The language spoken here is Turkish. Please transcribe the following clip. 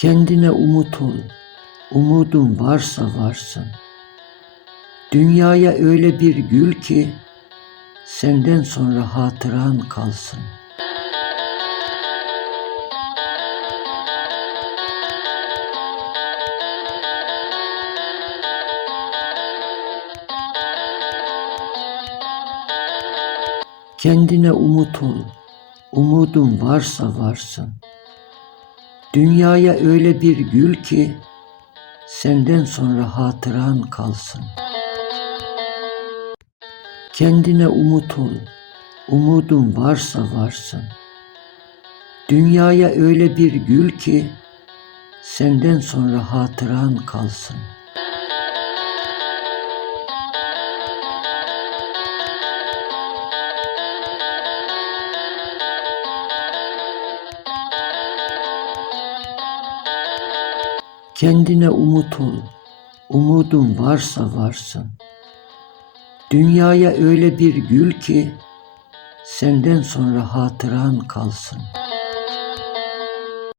Kendine umut ol. Umudun varsa varsın. Dünyaya öyle bir gül ki senden sonra hatıran kalsın. Kendine umut ol. Umudun varsa varsın. Dünyaya öyle bir gül ki senden sonra hatıran kalsın. Kendine umut ol. Umudun varsa varsın. Dünyaya öyle bir gül ki senden sonra hatıran kalsın. Kendine umut ol. Umudun varsa varsın. Dünyaya öyle bir gül ki senden sonra hatıran kalsın.